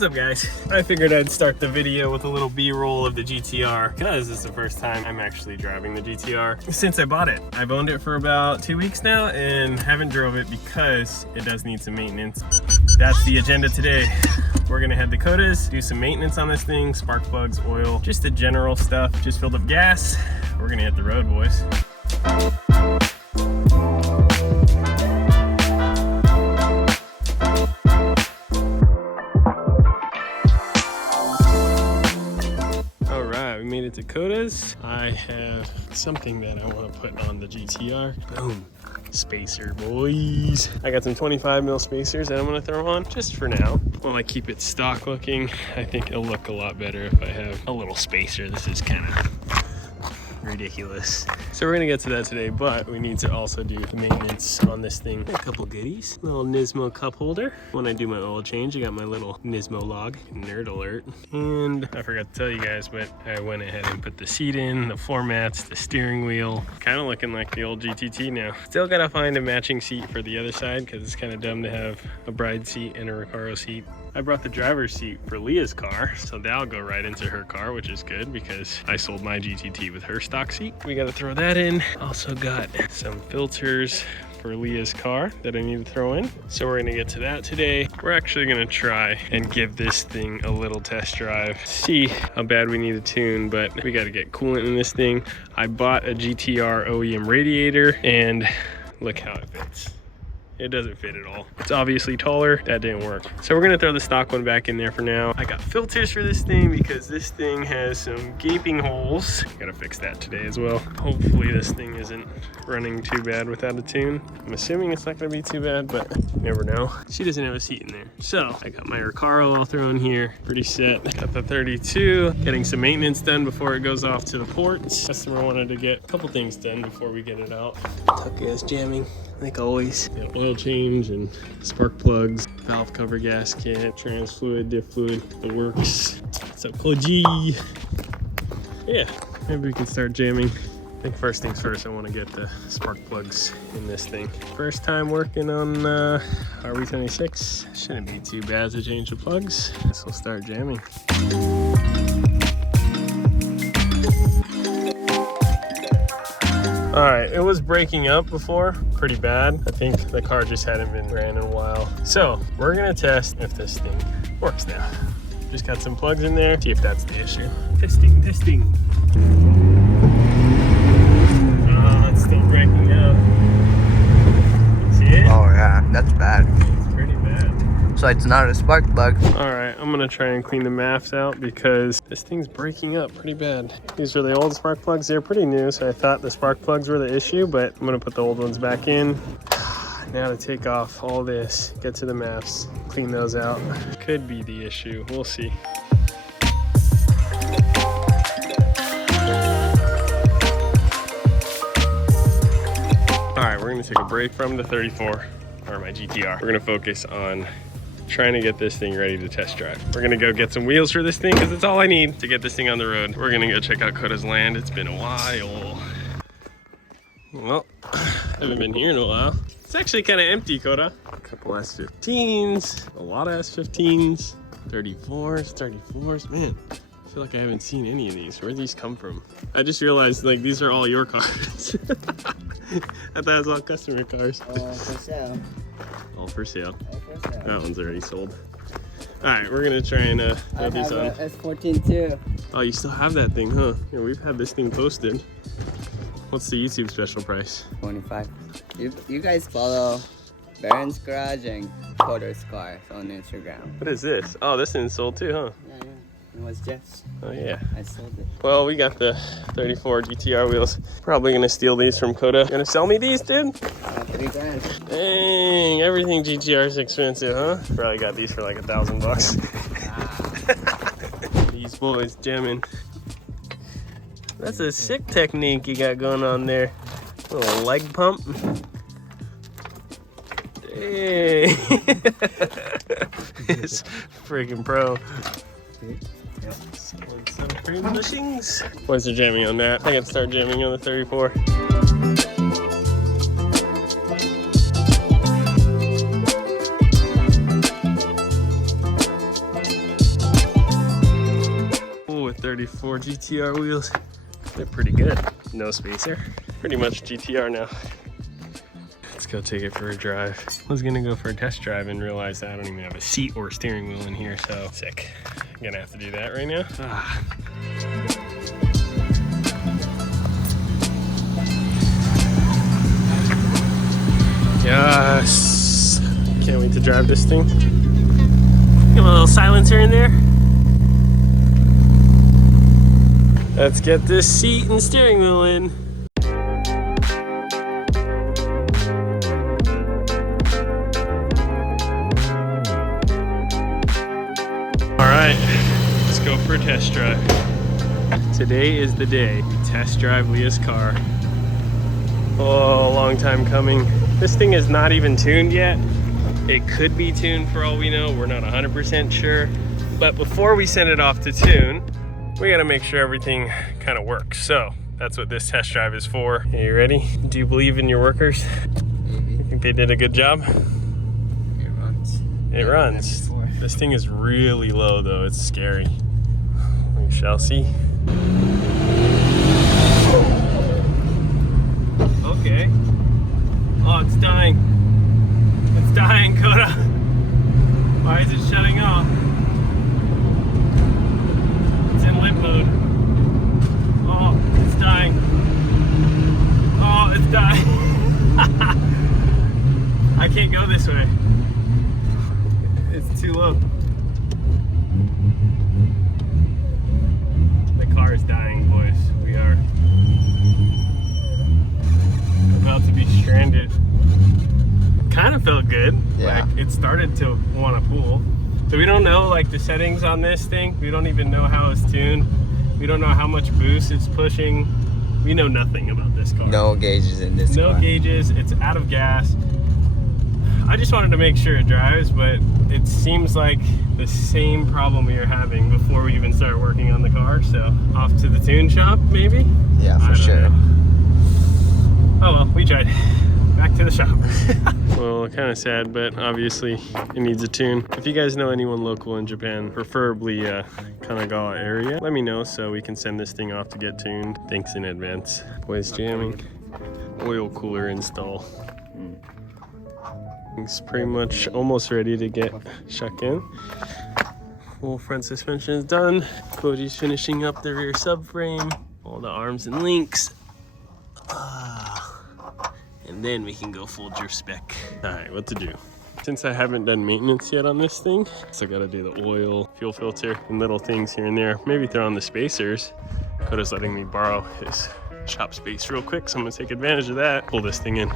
What's up, guys? I figured I'd start the video with a little B-roll of the GTR because this is the first time I'm actually driving the GTR since I bought it. I've owned it for about 2 weeks now and haven't drove it because it does need some maintenance. That's the agenda today. We're gonna head to Coda's, do some maintenance on this thing, spark plugs, oil, just the general stuff. Just filled up gas. We're gonna hit the road, boys. We made it to Coda's. I have something that I want to put on the GTR. Boom. Spacer, boys. I got some 25mm spacers that I'm going to throw on just for now. While I keep it stock looking, I think it'll look a lot better if I have a little spacer. This is kind of ridiculous. So we're gonna get to that today, but we need to also do the maintenance on this thing. A couple goodies. Little Nismo cup holder. When I do my oil change, I got my little Nismo log. Nerd alert. And I forgot to tell you guys, but I went ahead and put the seat in, the floor mats, the steering wheel. Kind of looking like the old GTT now. Still gotta find a matching seat for the other side because it's kind of dumb to have a bride seat and a Recaro seat. I brought the driver's seat for Leah's car, so that'll go right into her car, which is good because I sold my GTT with her stock seat. We gotta throw that in. Also got some filters for Leah's car that I need to throw in. So we're gonna get to that today. We're actually gonna try and give this thing a little test drive. See how bad we need to tune, but we gotta get coolant in this thing. I bought a GTR OEM radiator and look how it fits. It doesn't fit at all. It's obviously taller. That didn't work. So we're gonna throw the stock one back in there for now. I got filters for this thing because this thing has some gaping holes. Gotta fix that today as well. Hopefully this thing isn't running too bad without a tune. I'm assuming it's not gonna be too bad, but you never know. She doesn't have a seat in there. So I got my Recaro all thrown here. Pretty set. Got the 32. Getting some maintenance done before it goes off to the ports. Customer wanted to get a couple things done before we get it out. Tuck is jamming. Like always. Got oil change and spark plugs, valve cover gasket, trans fluid, diff fluid, the works. What's up, Koji? Yeah, maybe we can start jamming. I think first things first, I want to get the spark plugs in this thing. First time working on RV26. Shouldn't be too bad to change the plugs. Guess we'll start jamming. All right, it was breaking up before, pretty bad. I think the car just hadn't been ran in a while. So we're gonna test if this thing works now. Just got some plugs in there, see if that's the issue. Testing. Oh, it's still breaking up. See it? Oh yeah, that's bad. It's pretty bad. So it's not a spark plug. All right, I'm gonna try and clean the MAFs out because this thing's breaking up pretty bad. These are the old spark plugs. They're pretty new, so I thought the spark plugs were the issue, but I'm gonna put the old ones back in. Now to take off all this, get to the MAFs, clean those out. Could be the issue, we'll see. All right, we're gonna take a break from the 34, or my GTR. We're gonna focus on trying to get this thing ready to test drive. We're gonna go get some wheels for this thing because it's all I need to get this thing on the road. We're gonna go check out Coda's land. It's been a while. Well, I haven't been here in a while. It's actually kind of empty, Coda. A couple S15s, a lot of S15s, 34s, man. I feel like I haven't seen any of these. Where'd these come from? I just realized like these are all your cars. I thought it was all customer cars. For sale. All for sale. All for sale. That one's already sold. All right, we're gonna try and throw these on. S14 too. Oh, you still have that thing, huh? Yeah, we've had this thing posted. What's the YouTube special price? 25. You guys follow Baron's Garage and Coda's Cars on Instagram. What is this? Oh, this one's sold too, huh? Yeah. It was just. Oh yeah. I sold it. Well, we got the 34 GTR wheels. Probably gonna steal these from Coda. You gonna sell me these, dude? 3 grand. Dang, everything GTR is expensive, huh? Probably got these for like $1,000. These boys jamming. That's a sick technique you got going on there. A little leg pump. Dang. It's freaking pro. Some cream bushings. Boys are jamming on that. I gotta start jamming on the 34. R34 GTR wheels. They're pretty good. No spacer. Pretty much GTR now. Let's go take it for a drive. I was gonna go for a test drive and realized I don't even have a seat or steering wheel in here, so sick. I'm gonna have to do that right now. Yes. Can't wait to drive this thing. Give a little silencer in there. Let's get this seat and steering wheel in. All right, let's go for a test drive. Today is the day to test drive Leah's car. Oh, a long time coming. This thing is not even tuned yet. It could be tuned for all we know. We're not 100% sure. But before we send it off to tune, we gotta make sure everything kind of works. So that's what this test drive is for. Are you ready? Do you believe in your workers? Maybe. You think they did a good job? It runs. It runs. This thing is really low though. It's scary. We shall see. Okay. Oh, it's dying. It's dying, Coda. Why is it shutting off? It's in limp mode. Oh, it's dying. Oh, it's dying. I can't go this way. It's too low. The car is dying, boys. We are about to be stranded. Kind of felt good. Yeah. Like it started to want to pull. So we don't know like the settings on this thing. We don't even know how it's tuned. We don't know how much boost it's pushing. We know nothing about this car. No gauges in this car. No gauges. It's out of gas. I just wanted to make sure it drives, but it seems like the same problem we were having before we even started working on the car. So off to the tune shop, maybe? Yeah, I for don't sure. know. Oh well, we tried. Back to the shop. Well, kind of sad, but obviously it needs a tune. If you guys know anyone local in Japan, preferably Kanagawa area, let me know so we can send this thing off to get tuned. Thanks in advance. Boys jamming. Oil cooler install. It's pretty much almost ready to get shuck in. Full front suspension is done. Koji's finishing up the rear subframe. All the arms and links. And then we can go full drift spec. All right, what to do? Since I haven't done maintenance yet on this thing, so I gotta do the oil, fuel filter, and little things here and there. Maybe throw on the spacers. Koda's letting me borrow his shop space real quick, so I'm gonna take advantage of that. Pull this thing in.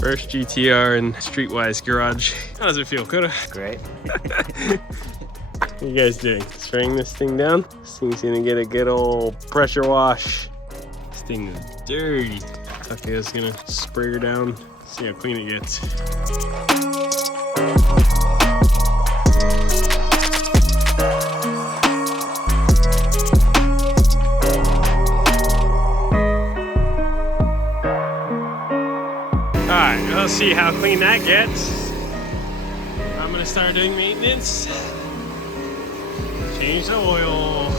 First GTR in Streetwise garage. How does it feel, Koda? Great. What are you guys doing? Spraying this thing down? This thing's gonna get a good old pressure wash. This thing is dirty. Okay, I was gonna spray her down, see how clean it gets. Alright, let's see how clean that gets. I'm gonna start doing maintenance. Change the oil.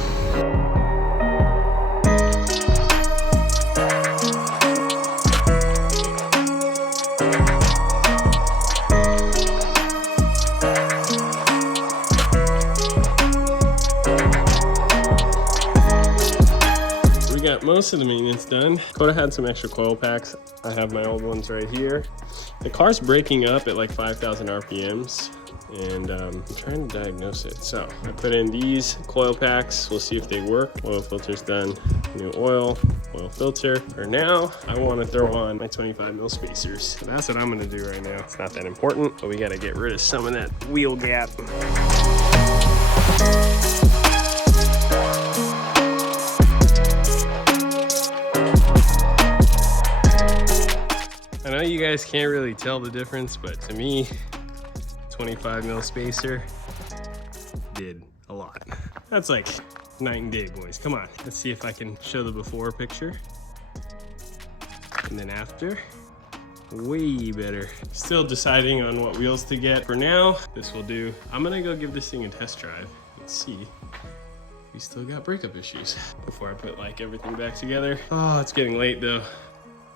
We got most of the maintenance done. Koda had some extra coil packs. I have my old ones right here. The car's breaking up at like 5,000 RPMs. And I'm trying to diagnose it. So I put in these coil packs. We'll see if they work. Oil filter's done. New oil filter. For now, I want to throw on my 25 mil spacers. So that's what I'm gonna do right now. It's not that important, but we gotta get rid of some of that wheel gap. I know you guys can't really tell the difference, but to me, 25 mil spacer did a lot. That's like night and day, boys. Come on, let's see if I can show the before picture and then after. way better. Still deciding on what wheels to get. For now, this will do. I'm gonna go give this thing a test drive. Let's see. We still got breakup issues before I put like everything back together. Oh, it's getting late though.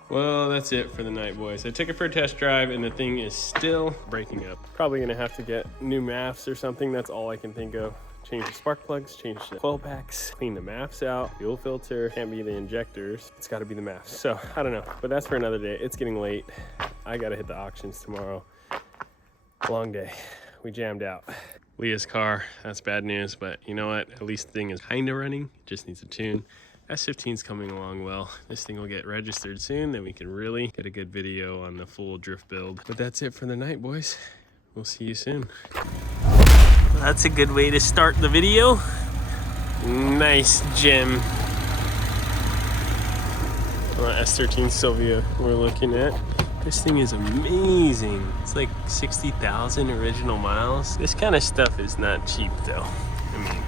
Well, that's it for the night, boys. I took it for a test drive and the thing is still breaking up. Probably gonna have to get new MAFs or something. That's all I can think of. Change the spark plugs, change the coil packs, clean the MAFs out, fuel filter, can't be the injectors. It's gotta be the MAFs. So I don't know, but that's for another day. It's getting late. I gotta hit the auctions tomorrow. Long day, we jammed out. Leah's car, that's bad news, but you know what? At least the thing is kinda running, it just needs a tune. S15's coming along well. This thing will get registered soon, then we can really get a good video on the full drift build. But that's it for the night, boys. We'll see you soon. That's a good way to start the video. Nice gem. S13 Sylvia we're looking at. This thing is amazing. It's like 60,000 original miles. This kind of stuff is not cheap though. I mean,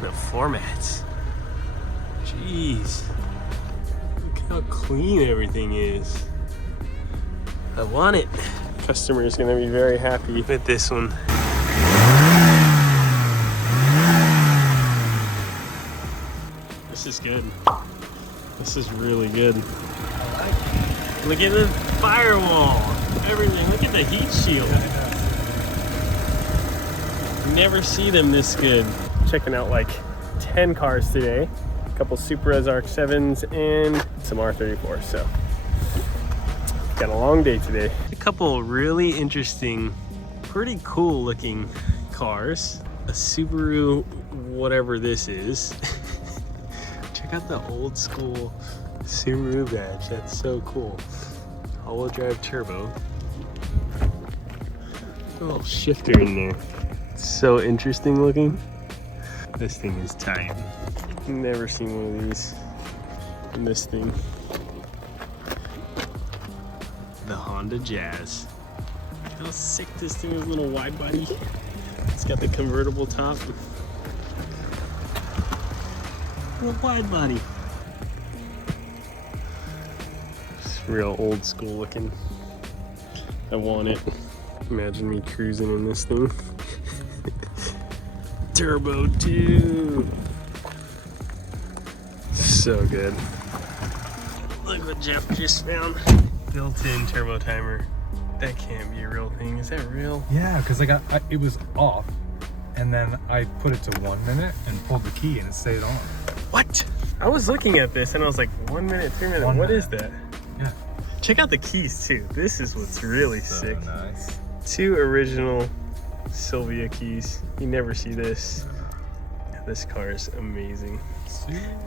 the formats. Jeez. Look how clean everything is. I want it. Customer is gonna be very happy with this one. This is good. This is really good. Look at the firewall. Everything. Look at the heat shield. Never see them this good. Checking out like 10 cars today. A couple Supras, RX-7s, and some R34. So, got a long day today. A couple really interesting, pretty cool looking cars. A Subaru, whatever this is. Check out the old school Subaru badge. That's so cool. All-wheel drive turbo. A little shifter in there. It's so interesting looking. This thing is tight. Never seen one of these in this thing. The Honda Jazz. How sick this thing is, little wide body. It's got the convertible top. Little wide body. It's real old school looking. I want it. Imagine me cruising in this thing. Turbo too. So good. Look what Jeff just found. Built-in turbo timer. That can't be a real thing. Is that real? Yeah, because it was off, and then I put it to 1 minute and pulled the key and it stayed on. What? I was looking at this and I was like, 1 minute, 2 minutes. What is that? Yeah. Check out the keys too. This is what's really sick. Nice. 2 original Sylvia keys. You never see this. This car is amazing.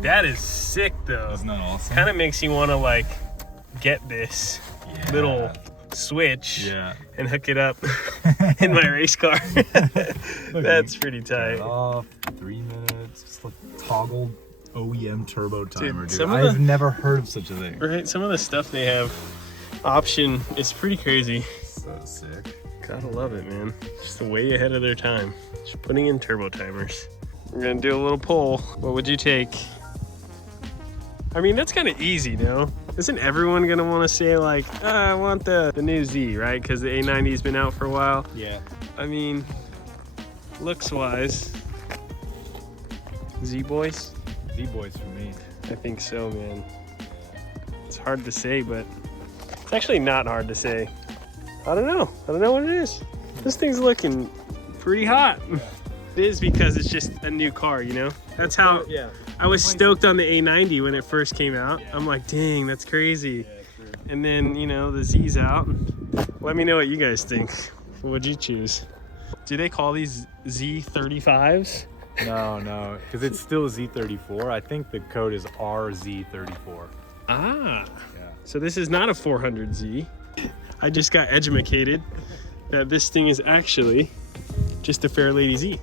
That is sick though. Isn't that awesome? Kind of makes you want to like get this little switch and hook it up in my race car. That's pretty tight. Off, 3 minutes, just like toggled OEM turbo timer, dude. Some of I've never heard of such a thing. Right, some of the stuff they have option is pretty crazy. So sick. Gotta love it, man. Just way ahead of their time. Just putting in turbo timers. We're gonna do a little poll. What would you take? I mean, that's kind of easy, no? Isn't everyone gonna want to say like, I want the new Z, right? Because the A90's been out for a while. Yeah. I mean, looks wise, Z-Boys? Z-Boys for me. I think so, man. It's hard to say, but it's actually not hard to say. I don't know what it is. This thing's looking pretty hot. Yeah. It is because it's just a new car, you know? That's how I was stoked on the A90 when it first came out. Yeah. I'm like, dang, that's crazy. Yeah, true. And then, you know, the Z's out. Let me know what you guys think. What'd you choose? Do they call these Z35s? No, because it's still Z34. I think the code is RZ34. Ah, so this is not a 400Z. I just got educated that this thing is actually just a Fairlady Z.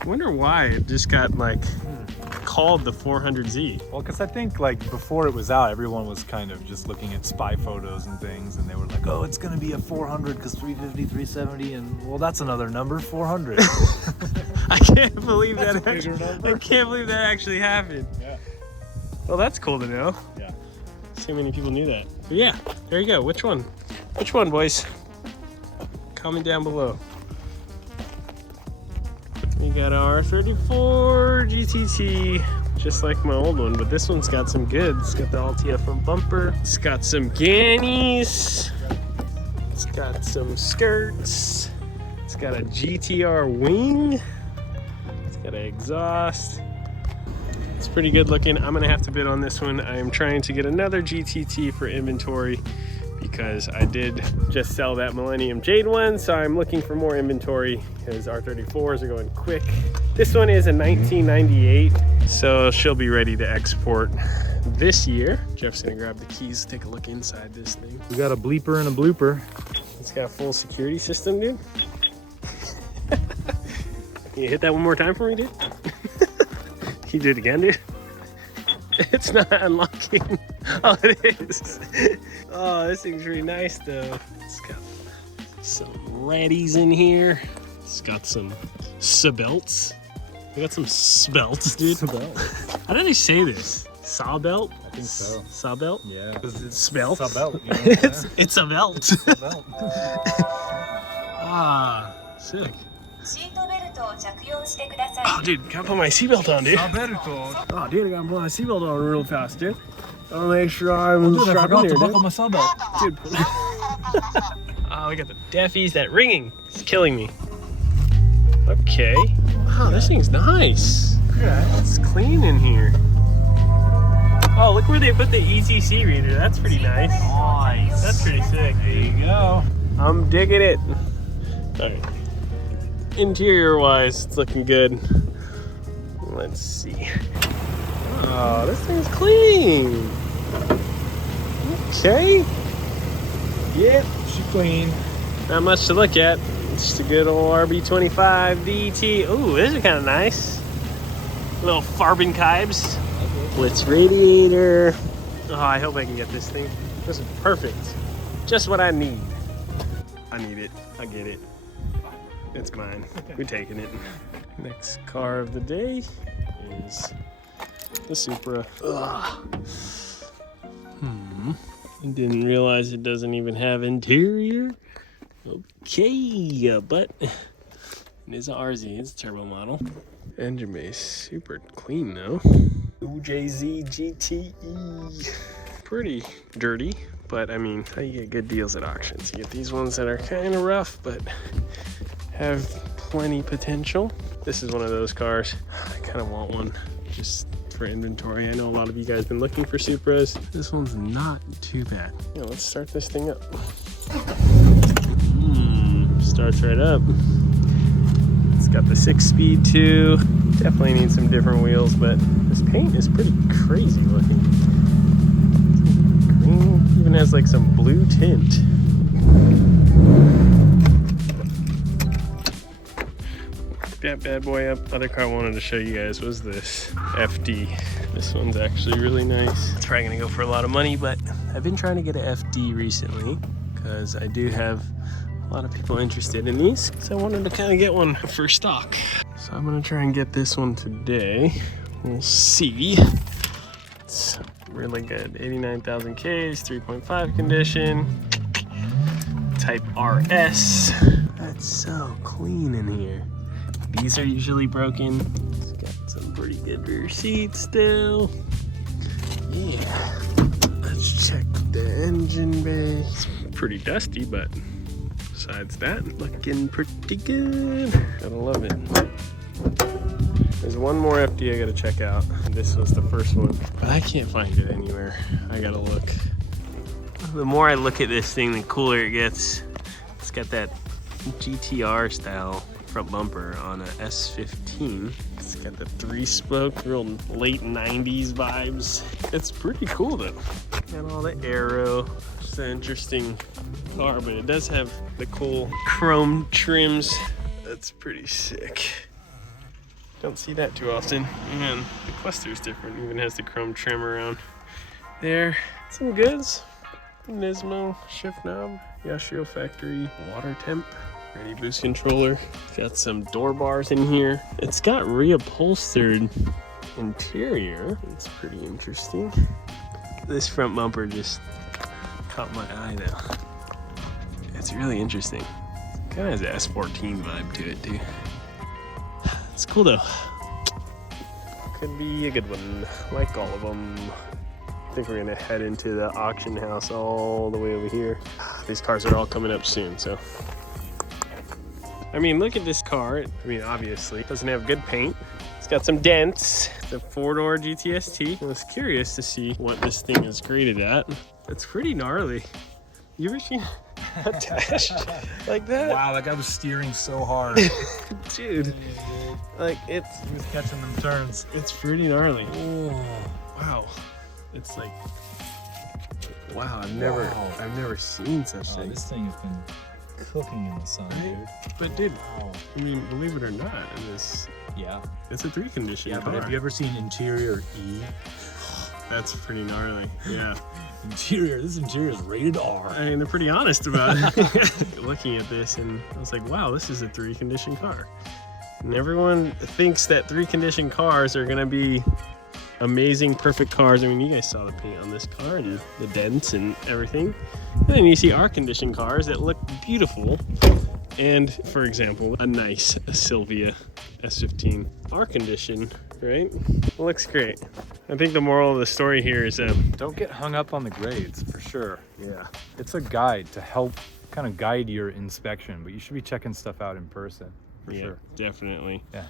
I wonder why it just got like called the 400Z. Well, because I think like before it was out, everyone was kind of just looking at spy photos and things, and they were like, oh, it's gonna be a 400 because 350, 370, and well, that's another number, 400. I can't believe that's that actually, I can't believe that actually happened. Yeah. Well, that's cool to know. Yeah. So many people knew that. But yeah, there you go. Which one? Which one, boys? Comment down below. We got our R34 GTT, just like my old one, but this one's got some goods. It's got the Altia front bumper. It's got some gannies. It's got some skirts. It's got a GTR wing. It's got an exhaust. It's pretty good looking. I'm gonna have to bid on this one. I am trying to get another GTT for inventory because I did just sell that Millennium Jade one, so I'm looking for more inventory because R34s are going quick. This one is a 1998, so she'll be ready to export this year. Jeff's gonna grab the keys, take a look inside this thing. We got a bleeper and a blooper. It's got a full security system, dude. Can you hit that one more time for me, dude? You do it again, dude. It's not unlocking. Oh, it is. Oh, this thing's really nice, though. It's got some ratties in here. It's got some sebelts. We got some spelts, dude. How do they say this? Sawbelt? I think so. Sawbelt? Yeah, because it's Spelt? Sawbelt. You know, It's a belt. Sawbelt. Ah, sick. Oh, dude, gotta put my seatbelt on, dude. Oh, dude, I gotta put my seatbelt on real fast, dude. I'll make sure I'm Dude, I strapped in forgot here, to dude. buckle my Sawbelt. Dude, oh, we got the deafies. That ringing is killing me. Okay. Wow, this thing's nice. Yeah. It's clean in here. Oh, look where they put the ETC reader. That's pretty nice. Nice. That's pretty sick. There you go. I'm digging it. All right. Interior wise, it's looking good. Let's see. Oh, this thing's clean. Okay. Yeah. She clean. Not much to look at. Just a good old RB25 DT. Ooh, this is kind of nice. Little Farbenkaibs. Blitz radiator. Oh, I hope I can get this thing. This is perfect. Just what I need. I need it. I get it. It's mine. We're taking it. Next car of the day is the Supra. Ugh. I didn't realize it doesn't even have interior. Okay, but it is an RZ. It's a turbo model. Engine bay super clean though. OJZ GTE. Pretty dirty, but I mean, how you get good deals at auctions. You get these ones that are kind of rough, but have plenty potential. This is one of those cars. I kind of want one just for inventory. I know a lot of you guys have been looking for Supras. This one's not too bad. Yeah, let's start this thing up. Starts right up. It's got the 6-speed too. Definitely needs some different wheels, but this paint is pretty crazy looking. Green, even has like some blue tint. That bad boy up. Other car I wanted to show you guys was this FD. This one's actually really nice. It's probably gonna go for a lot of money, but I've been trying to get an FD recently because I do have a lot of people interested in these. So I wanted to kind of get one for stock. So I'm gonna try and get this one today. We'll see. It's really good. 89,000 Ks, 3.5 condition. Type RS. That's so clean in here. These are usually broken. It's got some pretty good rear seats still. Yeah. Let's check the engine bay. It's pretty dusty, but besides that, looking pretty good. Gotta love it. There's one more FD I gotta check out. This was the first one, but I can't find it anywhere. I gotta look. The more I look at this thing, the cooler it gets. It's got that GTR style front bumper on a S15. It's got the 3-spoke, real late 90s vibes. It's pretty cool though. Got all the aero. It's an interesting car, but it does have the cool chrome trims. That's pretty sick. Don't see that too often. And the cluster's different. Even has the chrome trim around there. Some goods. Nismo shift knob, Yashio factory water temp. Ready boost controller. Got some door bars in here. It's got reupholstered interior. It's pretty interesting. This front bumper just caught my eye though. It's really interesting. Kind of has an S14 vibe to it too. It's cool though. Could be a good one, like all of them. I think we're gonna head into the auction house all the way over here. These cars are all coming up soon, so. I mean, look at this car. I mean, obviously, it doesn't have good paint. It's got some dents. It's a 4-door GTST. I was curious to see what this thing is graded at. It's pretty gnarly. You ever seen a dash like that? Wow, that guy was steering so hard. Dude, like He was catching them turns. it's pretty gnarly. Oh, wow. It's like, wow, I've never seen such Oh, things. this thing has been cooking in the sun, Right? dude. But dude, Wow. I mean, believe it or not, Yeah. it's a 3 condition Yeah, car. but have you ever seen Interior E? That's pretty gnarly. Yeah. This interior is rated R. I mean, they're pretty honest about it. Looking at this, and I was like, wow, this is a 3 condition car. And everyone thinks that 3 condition cars are gonna be amazing, perfect cars. I mean, you guys saw the paint on this car and the dents and everything. And then you see our condition cars that look beautiful. And for example, a nice Sylvia S15 R condition, right? It looks great. I think the moral of the story here is Don't get hung up on the grades, for sure. Yeah. It's a guide to help kind of guide your inspection, but you should be checking stuff out in person, for yeah, sure. definitely. Yeah.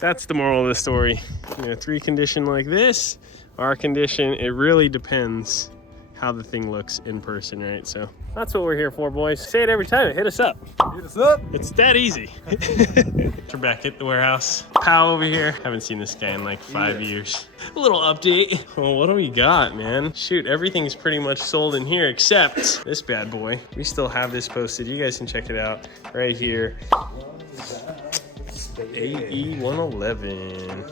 That's the moral of the story. You know, 3 condition like this, R condition, it really depends how the thing looks in person, right? So that's what we're here for, boys. Say it every time, hit us up. Hit us up. It's that easy. We're back at the warehouse. Pal over here. Haven't seen this guy in like 5 years. A little update. Well, what do we got, man? Shoot, everything's pretty much sold in here except this bad boy. We still have this posted. You guys can check it out right here. AE111.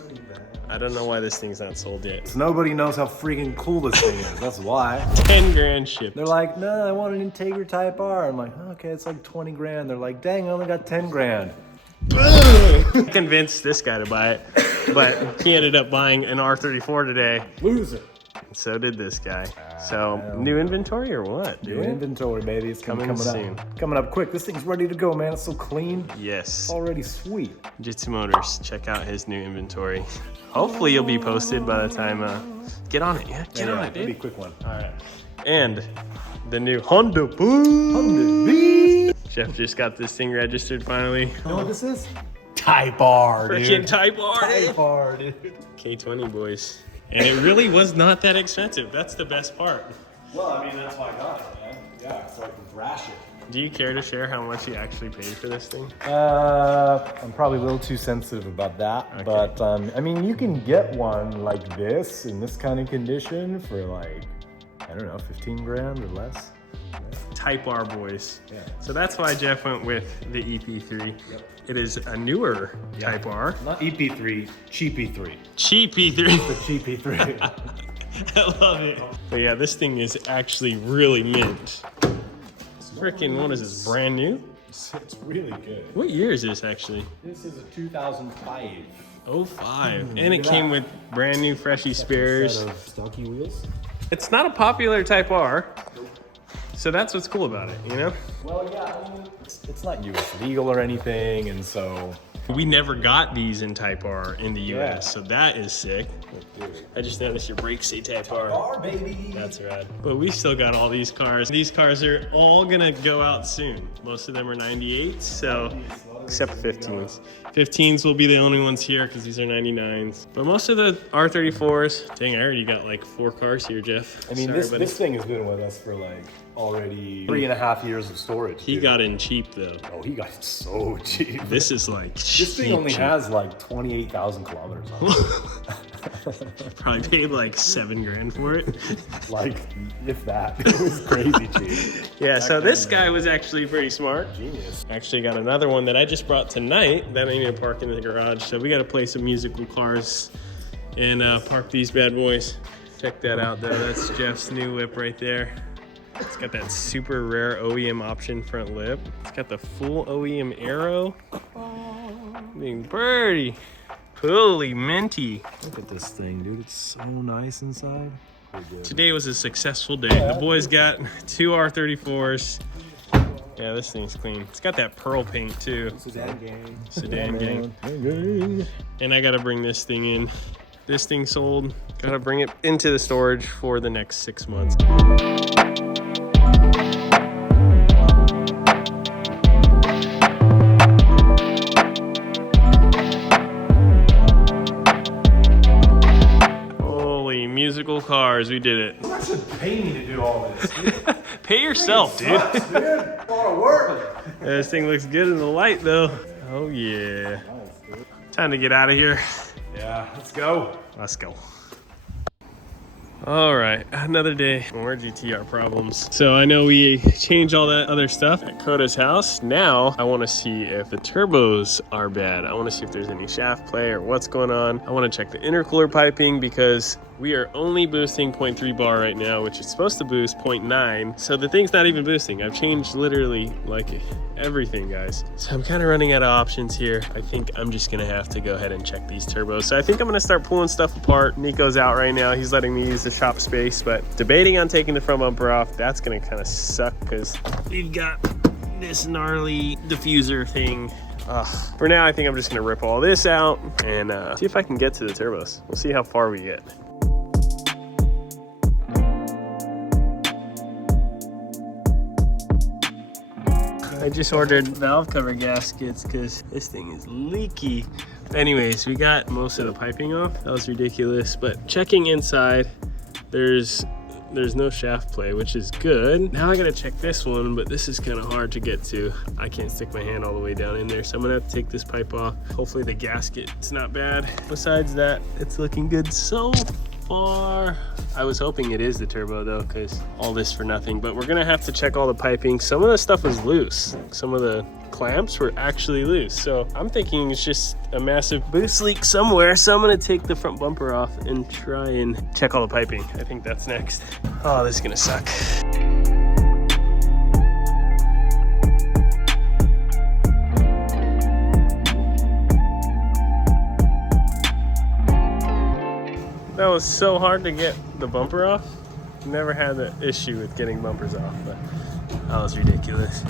I don't know why this thing's not sold yet. Nobody knows how freaking cool this thing is. That's why. 10 grand shipped. They're like, no, I want an Integra Type R. I'm like, okay, it's like 20 grand. They're like, dang, I only got 10 grand. Convinced this guy to buy it, but he ended up buying an R34 today. Loser. So did this guy. So new inventory or what, dude? New inventory, baby. It's Coming coming soon. up. Coming up quick. This thing's ready to go, man. It's so clean. Yes. Already sweet. Jitsu Motors. Check out his new inventory. Hopefully you'll be posted by the time. Get on it, yeah. Get on it, It'll be a dude. quick one. All right. And the new Honda Boo. Honda B. Jeff just got this thing registered finally. You know what this is? Type R, dude. Freaking Type R. Type R, dude. K20 boys. And it really was not that expensive. That's the best part. Well, I mean, that's why I got it, man. Yeah, so I can thrash it. Do you care to share how much you actually paid for this thing? I'm probably a little too sensitive about that, Okay. but I mean, you can get one like this in this kind of condition for like, I don't know, 15 grand or less. Type R boys. Yeah. So that's why Jeff went with the EP3. Yep. It is a newer Type R. Not EP3, cheap E3. Cheap The EP3. cheap E3. I love it. But yeah, this thing is actually really mint. Freaking, what is this, brand new? It's really good. What year is this actually? This is a 2005. 05. And look it at came that. with brand new freshy spares. Set of stocky wheels. It's not a popular Type R. So that's what's cool about it, you know? Well, yeah, I mean, it's not US legal or anything, and so. We never got these in Type R in the US, Yeah. so that is sick. I just noticed your brakes say Type R. R, baby. That's rad. But we still got all these cars. These cars are all gonna go out soon. Most of them are 98s, so except 15s. 15s will be the only ones here because these are 99s. But most of the R34s, dang, I already got like 4 cars here, Jeff. I mean, Sorry, this buddy. thing has been with us for like already 3.5 years of storage. He dude. got in cheap though. Oh, he got it so cheap. This is like This thing cheap, only cheap. has like 28,000 kilometers on it. Probably paid like 7 grand for it. Like, if that. It was crazy cheap. Yeah, so this guy was actually pretty smart. Genius. Actually got another one that I just brought tonight that I need to park in the garage. So we got to play some musical cars and park these bad boys. Check that out though. That's Jeff's new whip right there. It's got that super rare OEM option front lip. It's got the full OEM arrow. Being birdie. Holy minty. Look at this thing, dude. It's so nice inside. Today was a successful day. The boys got 2 R34s. Yeah, this thing's clean. It's got that pearl paint too. Sedan gang. Sedan gang. And I gotta bring this thing in. This thing sold. Gotta bring it into the storage for the next 6 months. Holy musical cars, we did it. Why should pay me to do all this, dude? Pay yourself, dude. Sucks, dude. A lot of work. This thing looks good in the light though. Oh yeah. Time to get out of here. Yeah, let's go. Let's go. All right, another day, more GTR problems. So I know we changed all that other stuff at Coda's house. Now I want to see if the turbos are bad. I want to see if there's any shaft play or what's going on. I want to check the intercooler piping because we are only boosting 0.3 bar right now, which is supposed to boost 0.9. So the thing's not even boosting. I've changed literally like everything, guys. So I'm kind of running out of options here. I think I'm just gonna have to go ahead and check these turbos. So I think I'm gonna start pulling stuff apart. Nico's out right now. He's letting me use the shop space, but debating on taking the front bumper off. That's gonna kind of suck because we've got this gnarly diffuser thing. For now, I think I'm just gonna rip all this out and see if I can get to the turbos. We'll see how far we get. I just ordered valve cover gaskets because this thing is leaky. Anyways, we got most of the piping off. That was ridiculous, but checking inside, there's no shaft play, which is good. Now I gotta check this one, but this is kind of hard to get to. I can't stick my hand all the way down in there, so I'm gonna have to take this pipe off. Hopefully the gasket's not bad. Besides that, it's looking good so far. I was hoping it is the turbo though, because all this for nothing, but we're gonna have to check all the piping. Some of the stuff was loose. Some of the clamps were actually loose. So I'm thinking it's just a massive boost leak somewhere. So I'm gonna take the front bumper off and try and check all the piping. I think that's next. Oh, this is gonna suck. That was so hard to get the bumper off. Never had the issue with getting bumpers off, but that was ridiculous.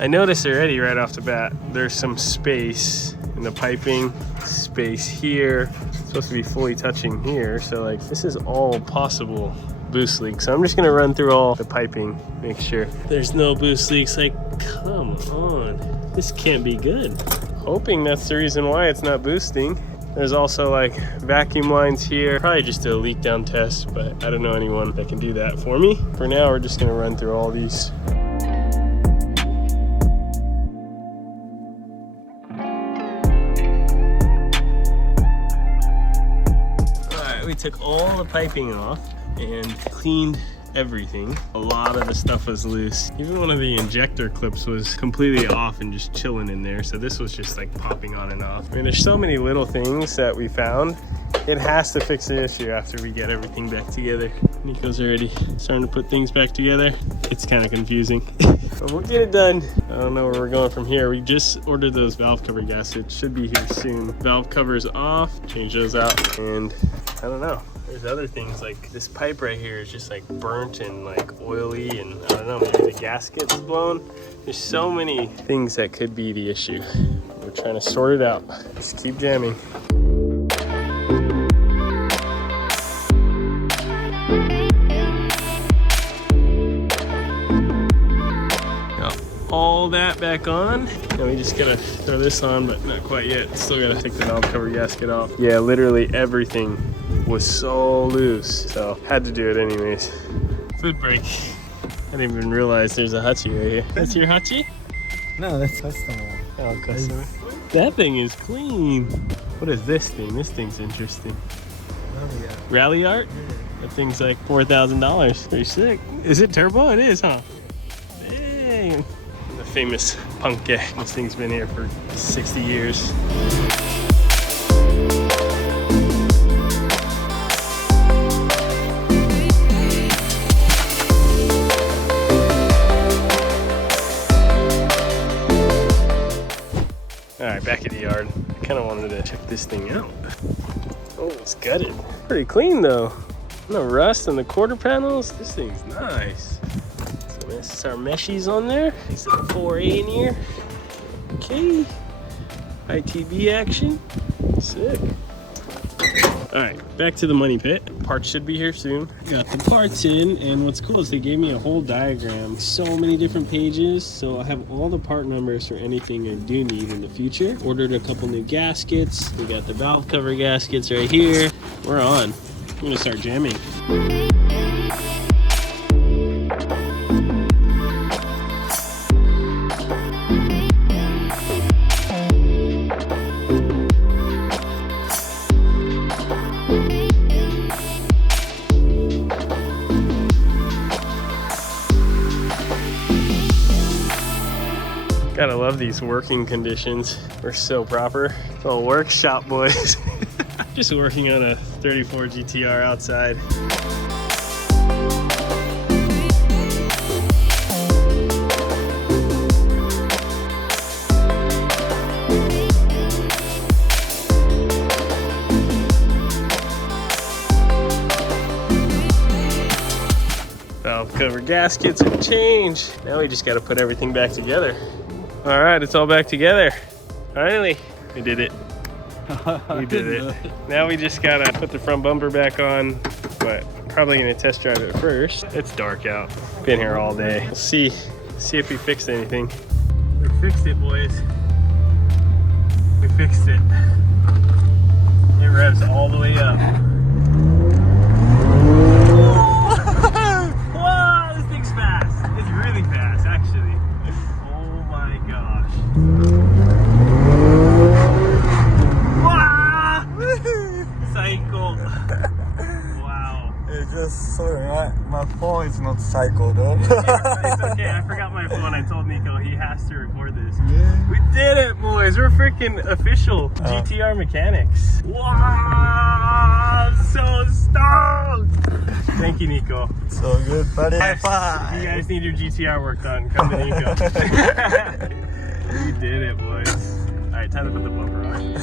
I noticed already right off the bat, there's some space in the piping, space here. It's supposed to be fully touching here. So like this is all possible boost leaks. So I'm just gonna run through all the piping, make sure there's no boost leaks. Like, come on, this can't be good. Hoping that's the reason why it's not boosting. There's also like vacuum lines here. Probably just a leak down test, but I don't know anyone that can do that for me. For now, we're just gonna run through all these. All right, we took all the piping off and cleaned everything. A lot of the stuff was loose. Even one of the injector clips was completely off and just chilling in there. So this was just like popping on and off. I mean, there's so many little things that we found. It has to fix the issue after we get everything back together. Nico's already starting to put things back together. It's kind of confusing, but we'll get it done. I don't know where we're going from here. We just ordered those valve cover gaskets. Should be here soon. Valve covers off, change those out, and I don't know. There's other things like this pipe right here is just like burnt and like oily, and I don't know, maybe the gasket's blown. There's so many things that could be the issue. We're trying to sort it out. Just keep jamming. Got all that back on. Now we just gotta throw this on, but not quite yet. Still gotta take the valve cover gasket off. Yeah, literally everything was so loose, so had to do it anyways. Food break. I didn't even realize there's a Hutchie right here. That's your Hutchie? No, that's custom. Oh, customer. That thing is clean. What is this thing? This thing's interesting. Rally art? That thing's like $4,000. Pretty sick. Is it turbo? It is, huh? Dang. The famous punk gang. This thing's been here for 60 years. All right, back at the yard. I kind of wanted to check this thing out. Oh, it's gutted. Pretty clean though. No rust on the quarter panels. This thing's nice. So this is our meshies on there. These are the 4A in here. Okay. ITB action. Sick. All right, back to the money pit. Parts should be here soon. Got the parts in, and what's cool is they gave me a whole diagram. So many different pages, so I have all the part numbers for anything I do need in the future. Ordered a couple new gaskets. We got the valve cover gaskets right here. We're on. I'm gonna start jamming. Gotta love these working conditions. We're so proper. It's all workshop, boys. Just working on a 34 GTR outside. Valve cover gaskets have changed. Now we just gotta put everything back together. All right, it's all back together. Finally, we did it. We did it. Now we just gotta put the front bumper back on, but probably gonna test drive it first. It's dark out. Been here all day. We'll see if we fixed anything. We fixed it, boys. We fixed it. It revs all the way up. Whoa, this thing's fast. It's really fast, actually. Psycho. Wow. It's just sorry, my phone is not psycho though. It's okay, I forgot my phone. I told Nico he has to record this. Yeah. We did it, boys. We're freaking official GTR mechanics. Wow, I'm so stoked. Thank you, Nico. So good, buddy. High five. If you guys need your GTR work done, come to Nico. We did it, boys. All right, time to put the bumper on.